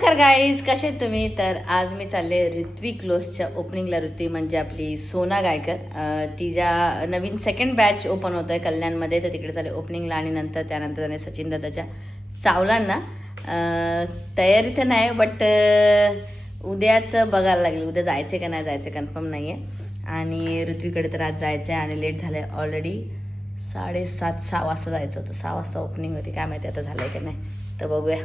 नमस्कार गाईज कसे आहेत तुम्ही? तर आज मी चालले ऋत्वी क्लोजच्या ओपनिंगला ऋत्वी म्हणजे आपली सोना गायकर. तिच्या नवीन सेकंड बॅच ओपन होत आहे कल्याणमध्ये तर तिकडे चालले ओपनिंगला आणि नंतर त्यानंतर त्याने सचिन दादाच्या चावलांना. तयारी तर नाही बट उद्याच बघायला लागेल. उद्या जायचं का नाही जायचं कन्फर्म नाही आहे आणि ऋत्वीकडे तर आज जायचं आहे आणि लेट झालं आहे ऑलरेडी साडेसात सहा वाजता जायचं होतं. सहा वाजता ओपनिंग होती. काय माहिती आता झालं आहे का नाही. तर बघूया.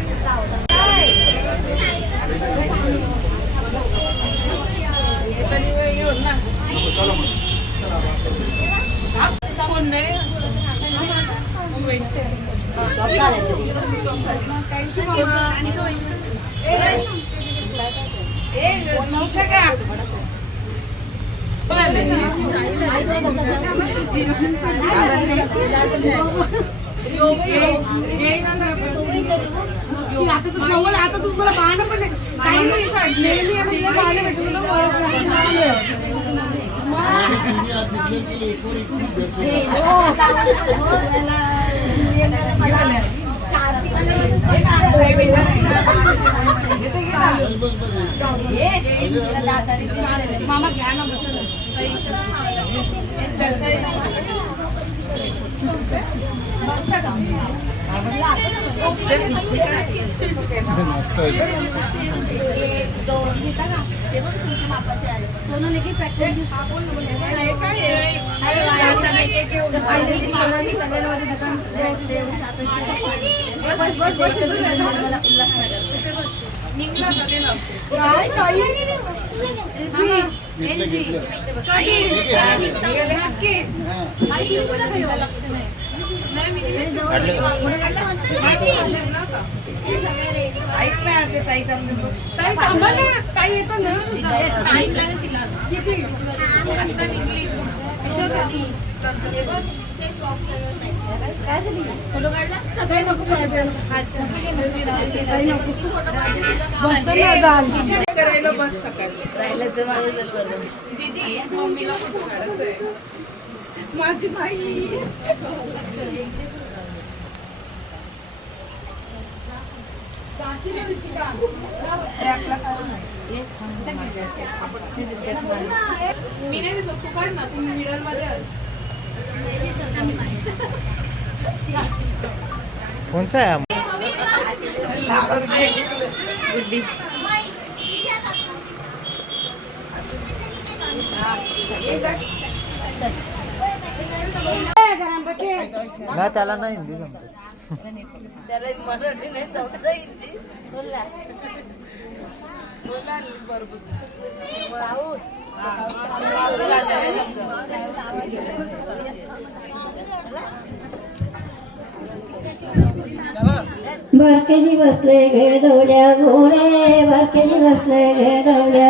आता तू जवळ आता तू मला पण काही मामा घ्या ना बस. काय काही नक्की ताई थांबा सगळे नको करायला बस सकाळी राहिलं तर माझं जर बरोबर दीदी मम्मीला फोटो काढायचंय माझी बाई मी नाही दिसत तू काढ ना तू मिडलमध्ये अस कौन सा है गुड्डी ना त्याला नाही त्याला मराठी नाही जमत हिंदी बोला बारकेजी बसले गे दौड्या गोरे बारकेजी बसले गे दौड्या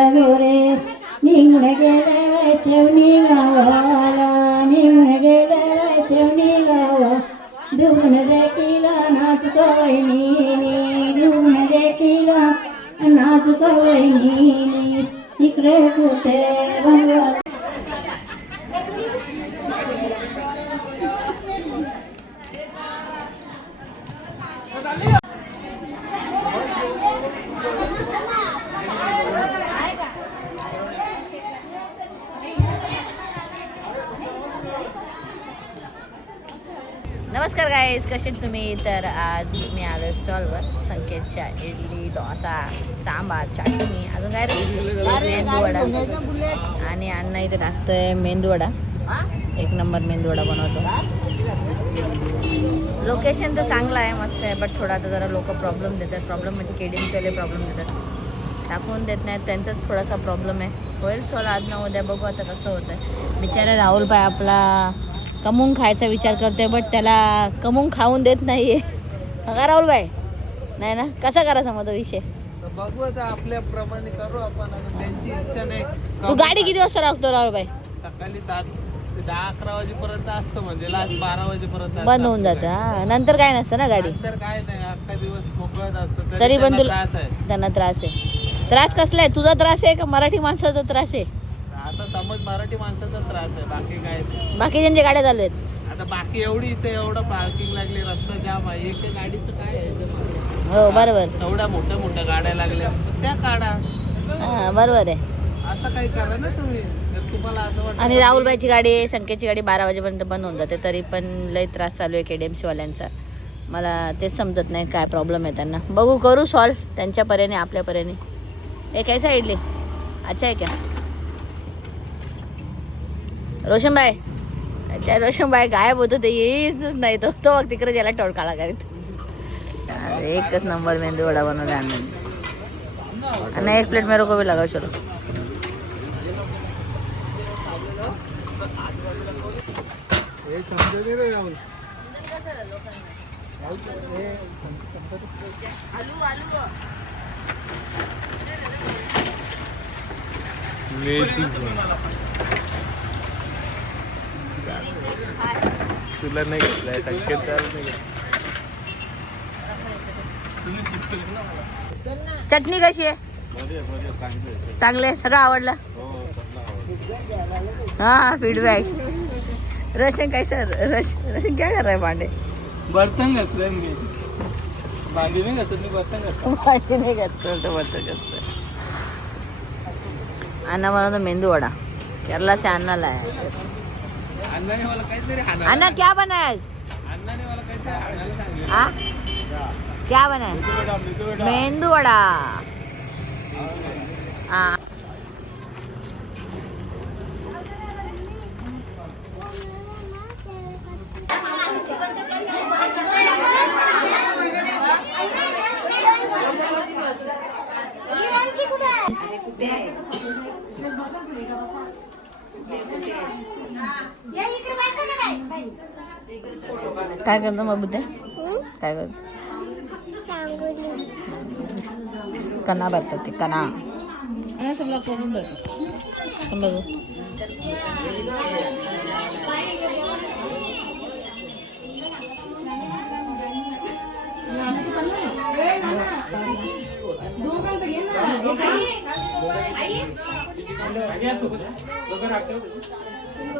गाईज कसे तुम्ही? तर आज मी आलो स्टॉलवर संकेतच्या इडली डोसा सांबार चटणी अजून काय रे? मेंदू वडा. आणि अण्णा इथे टाकतोय मेंदूवडा एक नंबर मेंदूवडा बनवतो. लोकेशन तर चांगलं आहे मस्त आहे बट थोडा आता जरा लोक प्रॉब्लेम देतात. प्रॉब्लेम म्हणजे केडीएमचे प्रॉब्लेम देतात. टाकून देत नाहीत त्यांचाच थोडासा प्रॉब्लेम आहे. होईल सोळा आज ना उद्या बघू आता कसं होतं आहे बिचारा राहुल भाई आपला कमवून खायचा विचार करतोय बट त्याला कमवून खाऊन देत नाही आहे का राहुल भाई नाही ना? कसा करायचा मग तो विषय? बघू आता आपल्याप्रमाणे करू आपण त्यांची इच्छा नाही. तू गाडी किती वाजता लागतो राहुल भाई सकाळी सात ते दहा अकरा वाजेपर्यंत असतं म्हणजे लास्ट बारा वाजेपर्यंत बंद होऊन जातं हा. नंतर काय नसतं ना गाडी? नंतर काय नाही अख्खा दिवस मोकळत असतो तरी पण त्यांना तुला त्रास आहे. त्यांना त्रास आहे. त्रास कसला आहे? तुझा त्रास आहे का मराठी माणसाचा त्रास आहे? समज मराठी माणसाचा त्रास आहे बाकी काय नाही. बाकीच्यांच्या गाड्या चालू आहेत. आता बाकी एवढी इथे एवढं पार्किंग लागली रस्ता जाम आहे. एक गाडीचं काय आहे? हो बरोबर. एवढ्या मोठ्या मोठ्या गाड्या लागल्या. तर त्या काढा. हा बरोबर आहे. असं काही करा ना तुम्ही. जर तुम्हाला असं वाटतं आणि राहुलबाईची गाडी आहे संकेतची गाडी बारा वाजेपर्यंत बंद होऊन जाते तरी पण लई त्रास चालू आहे के वाल्यांचा. मला तेच समजत नाही काय प्रॉब्लेम आहे त्यांना. बघू करू सॉल्व त्यांच्या परीने आपल्या परीने. हे कैसा इडली अच्छा आहे क्या रोशनबाई अच्छा रोशनबाई गायब होतो ते येईतच नाही तो. तो बघ तिकडे ज्याला टोळकाला करीत अरे एकच नंबर मेंदू वडा बनवला आम्ही आणि एक प्लेट मेरो को भी लगाओ चलो तुला नाही घेतलाय नाही चटणी कशी आहे? चांगले आहे सगळं आवडलं? हा फीडबॅक रशन काय सर? रश रशन काय कर रहा है पांडे बर्तन घातलंय मी. भांडी नाही घातली बर्तन घातलं. पाणी नाही घातलं तो बरं घातलं अण्णा बनवतो मेंदू वडा. केरला से अन्नाला आहे. अण्णाने मला काहीतरी हाना अन्ना क्या बनाया आज अण्णाने मला काहीतरी हाणायला सांगितलं हाँ क्या बनाया मेंदू वडा. हाँ काय करतो मग बुद्ध्या काय करतो? कणा भरतात ते कणा. ब्लॉक करून भरतो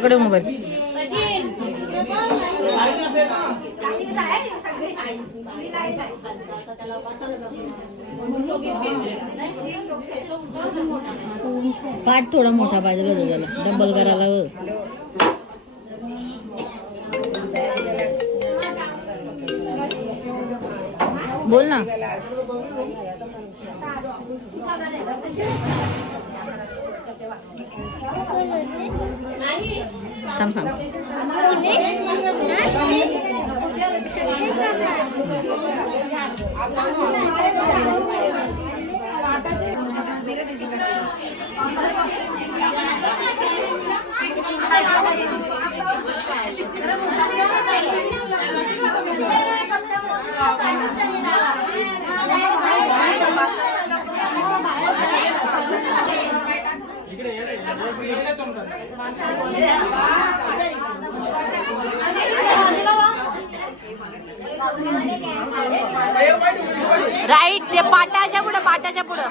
पकडे मोबाईल काट थोडा मोठा पाहिजे होता त्याला डबल करायला. बोल ना. थांब सांग राईट ते पाटाच्या पुढं पाटाच्या पुढं.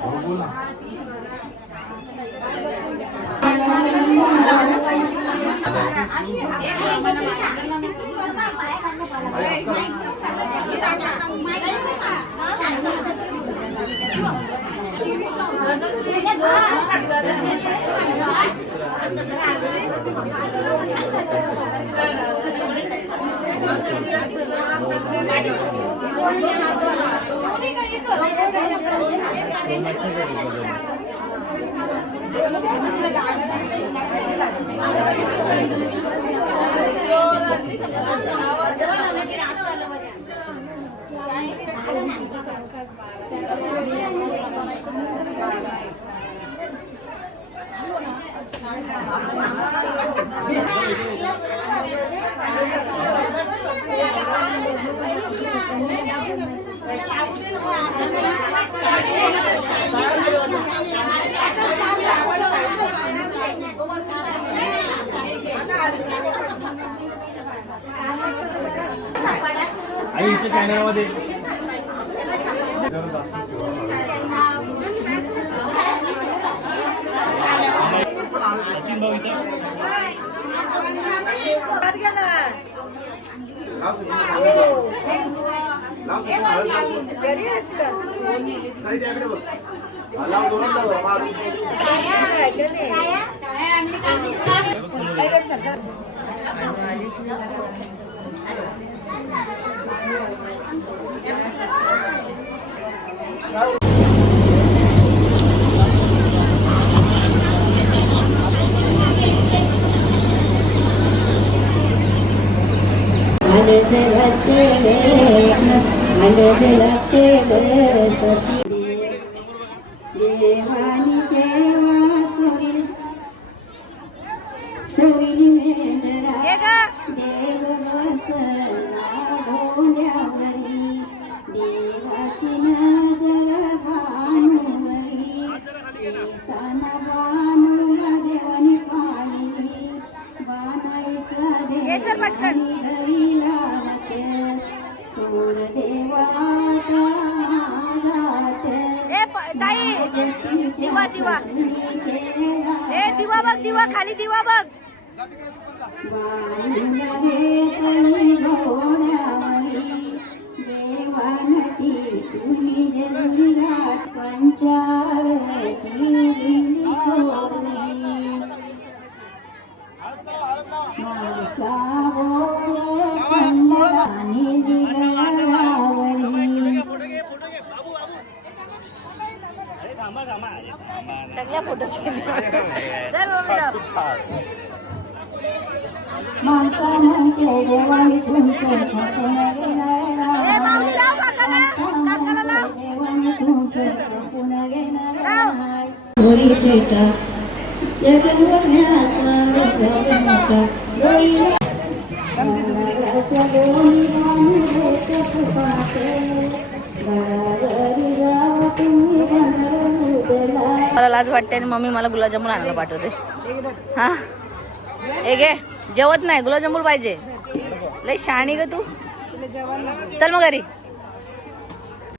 Terima kasih. Gracias. आई इथे कॅमेरामध्ये सचिन भाऊ इथं. मन दिल के दे मन दिल के दे ए प- ताई दिवा दिवा. ए दिवा बघ दिवा खाली दिवा बघ. मला लाज वाटते आणि मम्मी मला गुलाबजामुन आणायला पाठवते. हा? ए गे जेवत नाही गुलाबजामुन पाहिजे. लय शहाणी ग तू. चल मग घरी.